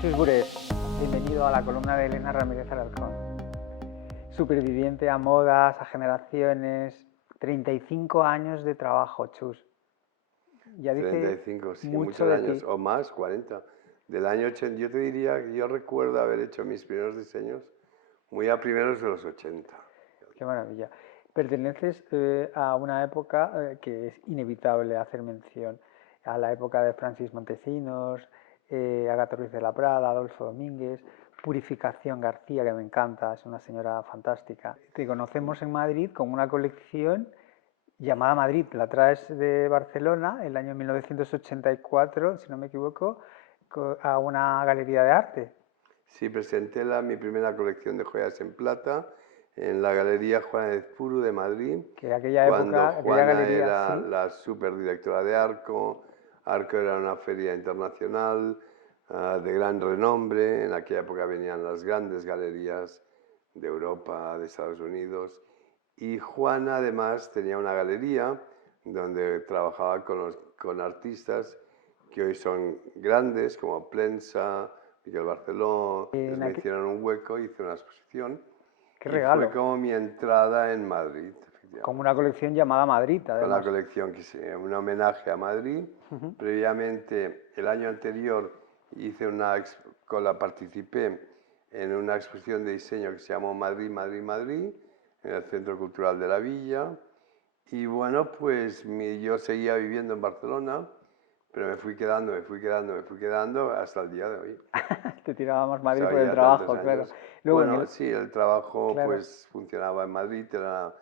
Chus Bures, bienvenido a la columna de Elena Ramírez Alarcón. Superviviente a modas, a generaciones, 35 años de trabajo, Chus. Ya dice 35, sí, mucho muchos de años, ti. o más, 40. Del año 80, yo te diría que yo recuerdo haber hecho mis primeros diseños muy a primeros de los 80. Qué maravilla. Perteneces a una época que es inevitable hacer mención, a la época de Francis Montesinos, Agatha Ruiz de la Prada, Adolfo Domínguez, Purificación García, que me encanta, es una señora fantástica. Te conocemos en Madrid con una colección llamada Madrid, la traes de Barcelona el año 1984, si no me equivoco, a una galería de arte. Sí, presenté mi primera colección de joyas en plata en la Galería Juana de Ezpuru de Madrid, Que aquella cuando época, aquella Juana galería, era sí. la superdirectora de Arco. Arco era una feria internacional de gran renombre. En aquella época venían las grandes galerías de Europa, de Estados Unidos. Y Juana además tenía una galería donde trabajaba con artistas que hoy son grandes, como Plensa, Miquel Barceló. Ellos me hicieron un hueco, hice una exposición. ¡Qué Y fue regalo! como mi entrada en Madrid, Como una colección llamada Madrid, con la además. colección un homenaje a Madrid. Previamente, el año anterior, participé en una exposición de diseño que se llamó Madrid, Madrid, Madrid, en el Centro Cultural de la Villa. Y bueno, pues yo seguía viviendo en Barcelona, pero me fui quedando hasta el día de hoy. Te tiraba más O Madrid sea, por el ya tantos trabajo, claro. años. Luego Bueno, sí, el trabajo claro. pues funcionaba en Madrid, era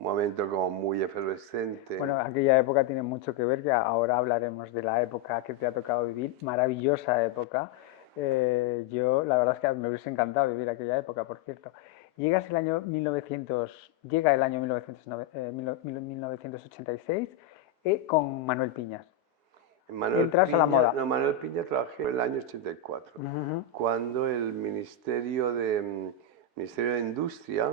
un momento como muy efervescente. Bueno, aquella época tiene mucho que ver, que ahora hablaremos de la época que te ha tocado vivir, maravillosa época. Yo, la verdad es que me hubiese encantado vivir aquella época, por cierto. Llega el año 1986 con Manuel Piñas. Entras a la moda. Manuel Piña trabajé en el año 84, cuando el Ministerio de Industria,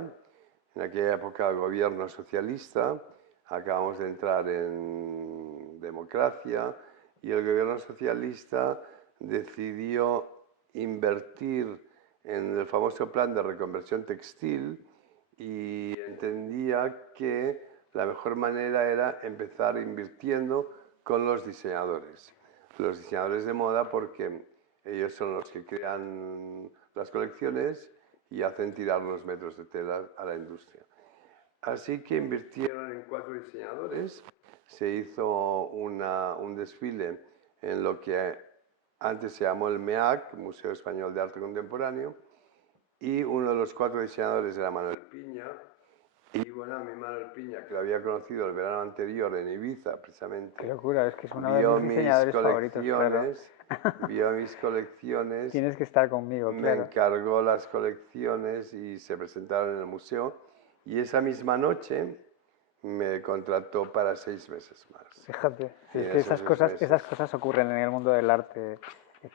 en aquella época el gobierno socialista, acabamos de entrar en democracia, y el gobierno socialista decidió invertir en el famoso plan de reconversión textil y entendía que la mejor manera era empezar invirtiendo con los diseñadores de moda, porque ellos son los que crean las colecciones y hacen tirar los metros de tela a la industria. Así que invirtieron en 4 diseñadores, se hizo un desfile en lo que antes se llamó el MEAC, Museo Español de Arte Contemporáneo, y uno de los 4 diseñadores era Manuel Piña. Y bueno, a mí Manuel Piña, que lo había conocido el verano anterior en Ibiza, precisamente. Qué locura, es que es uno de mis diseñadores favoritos, claro. Vio mis colecciones. Tienes que estar conmigo, me claro. encargó las colecciones y se presentaron en el museo. Y esa misma noche me contrató para 6 meses más. Fíjate, si es que esas cosas ocurren en el mundo del arte,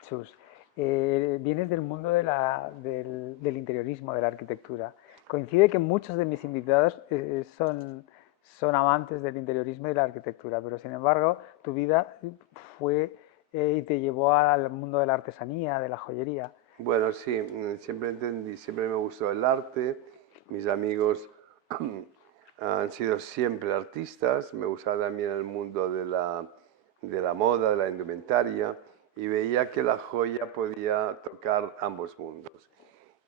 Chus. Vienes del mundo del interiorismo, de la arquitectura. Coincide que muchos de mis invitados son amantes del interiorismo y de la arquitectura, pero sin embargo tu vida fue y te llevó al mundo de la artesanía, de la joyería. Bueno, sí, siempre me gustó el arte. Mis amigos han sido siempre artistas. Me gustaba también el mundo de la moda, de la indumentaria, y veía que la joya podía tocar ambos mundos,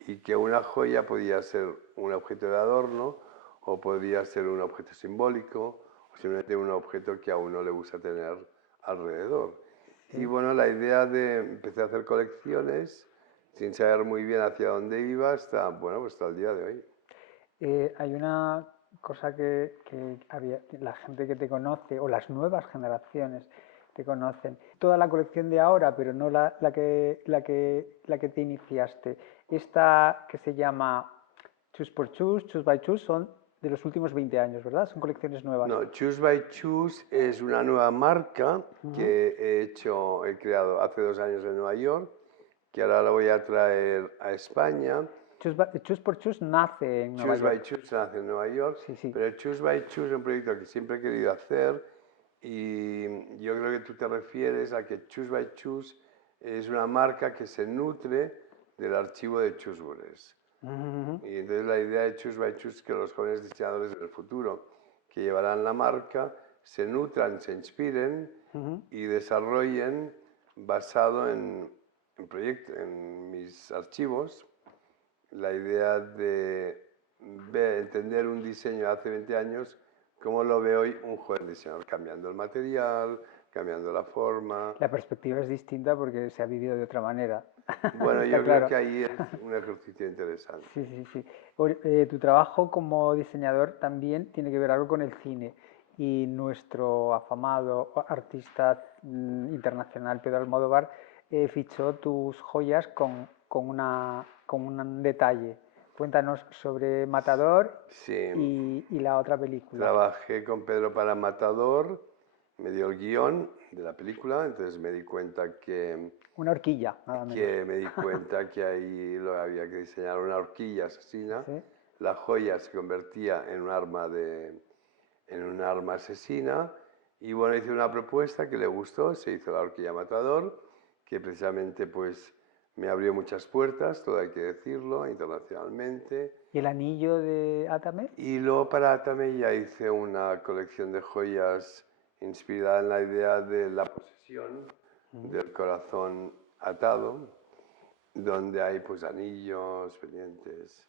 y que una joya podía ser un objeto de adorno, o podía ser un objeto simbólico, o simplemente un objeto que a uno le gusta tener alrededor. Sí. Y bueno, la idea de empecé a hacer colecciones sin saber muy bien hacia dónde iba hasta el día de hoy. Hay una cosa que la gente que te conoce, o las nuevas generaciones te conocen, toda la colección de ahora, pero no la que te iniciaste. Esta que se llama Choose por Choose, Choose by Choose, son de los últimos 20 años, ¿verdad? Son colecciones nuevas. No, Choose by Choose es una nueva marca que he creado hace 2 años en Nueva York, que ahora la voy a traer a España. Choose por Choose nace en Nueva York. Choose by Choose nace en Nueva York, sí. Pero Choose by Choose es un proyecto que siempre he querido hacer, y yo creo que tú te refieres a que Choose by Choose es una marca que se nutre del archivo de Chus Burrés. Y entonces la idea de Chus by Chus es que los jóvenes diseñadores del futuro que llevarán la marca se nutran, se inspiren y desarrollen basado en mis archivos, la idea de entender un diseño hace 20 años, como lo ve hoy un joven diseñador, cambiando el material, cambiando la forma. La perspectiva es distinta porque se ha vivido de otra manera. Bueno, Está yo claro. creo que ahí es un ejercicio interesante. Sí, sí, sí. Tu trabajo como diseñador también tiene que ver algo con el cine y nuestro afamado artista internacional Pedro Almodóvar fichó tus joyas con un detalle. Cuéntanos sobre Matador Sí, y la otra película. trabajé con Pedro para Matador, me dio el guión de la película, entonces me di cuenta Una horquilla, nada menos. que ahí lo había que diseñar una horquilla asesina. ¿Sí? La joya se convertía en un arma asesina y bueno, hice una propuesta que le gustó, se hizo la horquilla Matador, que precisamente pues me abrió muchas puertas, todo hay que decirlo, internacionalmente. ¿Y el anillo de Atame? Y luego para Atame ya hice una colección de joyas inspirada en la idea de la posesión del corazón atado, donde hay pues anillos, pendientes,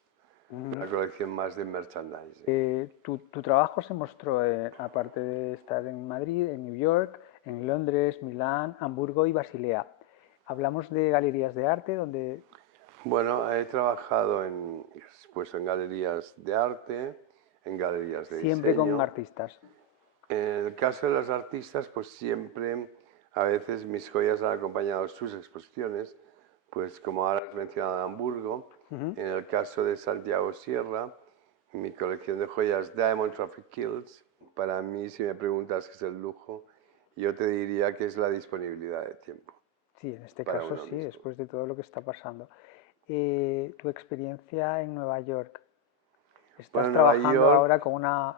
una colección más de merchandising. Tu trabajo se mostró, aparte de estar en Madrid, en New York, en Londres, Milán, Hamburgo y Basilea. Hablamos de galerías de arte donde Bueno, he trabajado pues, en galerías de arte, en galerías de siempre con diseño. artistas. En el caso de los artistas, pues siempre, a veces mis joyas han acompañado sus exposiciones, pues como ahora has mencionado Hamburgo, en el caso de Santiago Sierra, mi colección de joyas Diamond Traffic Kills, para mí, si me preguntas qué es el lujo, yo te diría que es la disponibilidad de tiempo Sí, en este para caso uno sí, mismo. después de todo lo que está pasando. Tu experiencia en Nueva York. Estás Bueno, Nueva trabajando York, ahora con una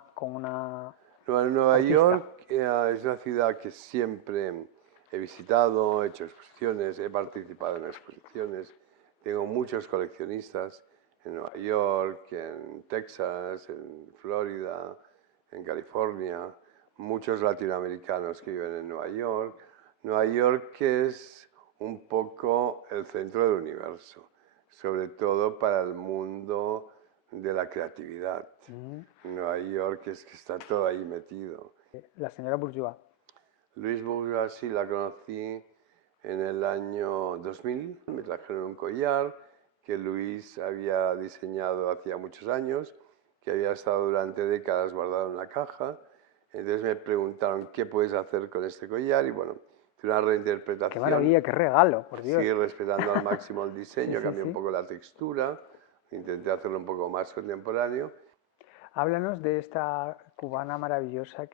bueno, Nueva artista. York es una ciudad que siempre he visitado, he hecho exposiciones, he participado en exposiciones. Tengo muchos coleccionistas en Nueva York, en Texas, en Florida, en California, muchos latinoamericanos que viven en Nueva York. Nueva York es un poco el centro del universo, sobre todo para el mundo de la creatividad. Nueva York es que está todo ahí metido. La señora Bourgeois. Luis Bourgeois sí la conocí en el año 2000. Me trajeron un collar que Luis había diseñado hacía muchos años, que había estado durante décadas guardado en una caja. Entonces me preguntaron qué puedes hacer con este collar y bueno, hice una reinterpretación. ¡Qué maravilla, qué regalo, por Dios! Sí, respetando al máximo el diseño, Sí, sí, cambié un sí. poco la textura, intenté hacerlo un poco más contemporáneo. Háblanos de esta cubana maravillosa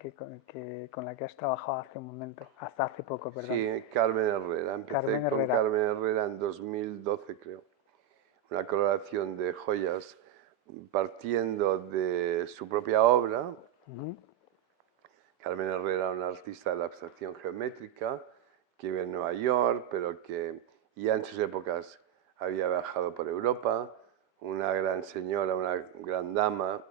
con la que has trabajado hace un momento, hasta hace poco, perdón. Sí, Carmen Herrera. Carmen Empecé con Herrera. Carmen Herrera en 2012, creo. Una coloración de joyas partiendo de su propia obra. Carmen Herrera, una artista de la abstracción geométrica que vive en Nueva York, pero que ya en sus épocas había viajado por Europa. Una gran señora, una gran dama,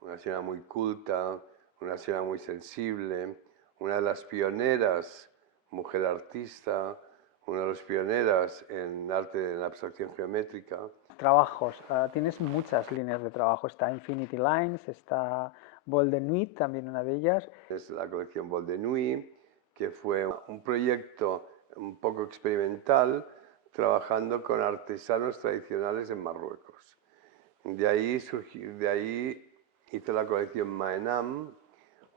una señora muy culta, una señora muy sensible, una de las pioneras, mujer artista, una de las pioneras en arte en abstracción geométrica. Trabajos. Tienes muchas líneas de trabajo. Está Infinity Lines, está Bol de Nuit, también una de ellas. Es la colección Bol de Nuit, que fue un proyecto un poco experimental, trabajando con artesanos tradicionales en Marruecos. De ahí hice la colección Maenam,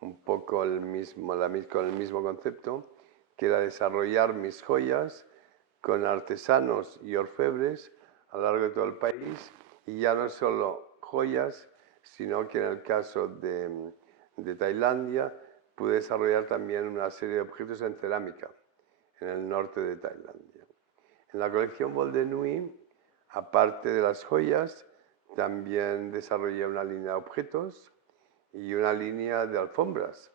un poco con el mismo concepto, que era desarrollar mis joyas con artesanos y orfebres a lo largo de todo el país, y ya no solo joyas, sino que en el caso de Tailandia pude desarrollar también una serie de objetos en cerámica en el norte de Tailandia. En la colección Bol de Nuit, aparte de las joyas, también desarrollé una línea de objetos y una línea de alfombras.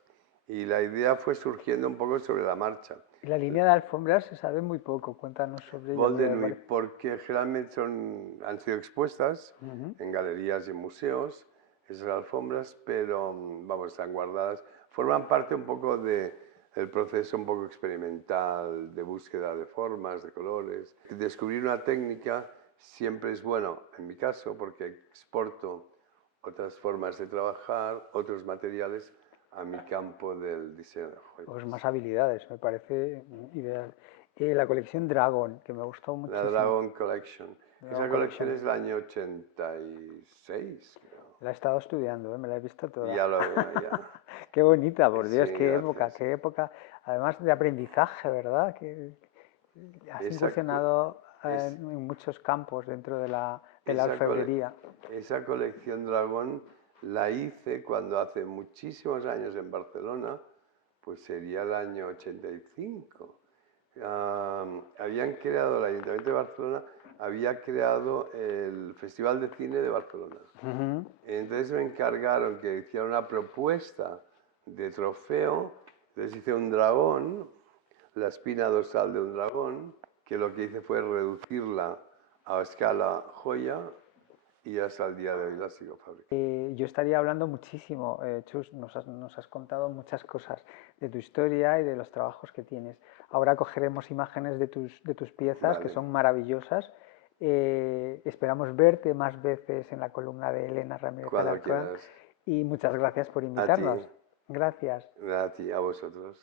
Y la idea fue surgiendo un poco sobre la marcha. Y la línea de alfombras se sabe muy poco, cuéntanos sobre ello. Bols de Nuit, porque generalmente han sido expuestas en galerías y en museos, esas alfombras, pero vamos, están guardadas. Forman parte un poco del proceso un poco experimental de búsqueda de formas, de colores. Descubrir una técnica siempre es bueno, en mi caso, porque exporto otras formas de trabajar, otros materiales a mi campo del diseño de joyas. Pues más habilidades, me parece ideal. La colección Dragon, que me gustó muchísimo. La Dragon Collection. Esa colección es del año 86, creo. La he estado estudiando, me la he visto toda. Ya lo veo, ya. Qué bonita, por Dios, Sí, qué gracias. época, qué época. Además de aprendizaje, ¿verdad? Que has incursionado en muchos campos dentro de la orfebrería. Esa colección Dragon la hice cuando hace muchísimos años en Barcelona, pues sería el año 85. Habían creado, el Ayuntamiento de Barcelona había creado el Festival de Cine de Barcelona. Entonces me encargaron que hiciera una propuesta de trofeo. Entonces hice un dragón, la espina dorsal de un dragón, que lo que hice fue reducirla a escala joya y hasta el día de hoy la sigo fabricando. Yo estaría hablando muchísimo, Chus, nos has contado muchas cosas de tu historia y de los trabajos que tienes. Ahora cogeremos imágenes de tus piezas, que son maravillosas. Esperamos verte más veces en la columna de Elena Ramírez Cuando Alarcón. quieras. Y muchas gracias por invitarnos. A ti. Gracias. A ti, a vosotros.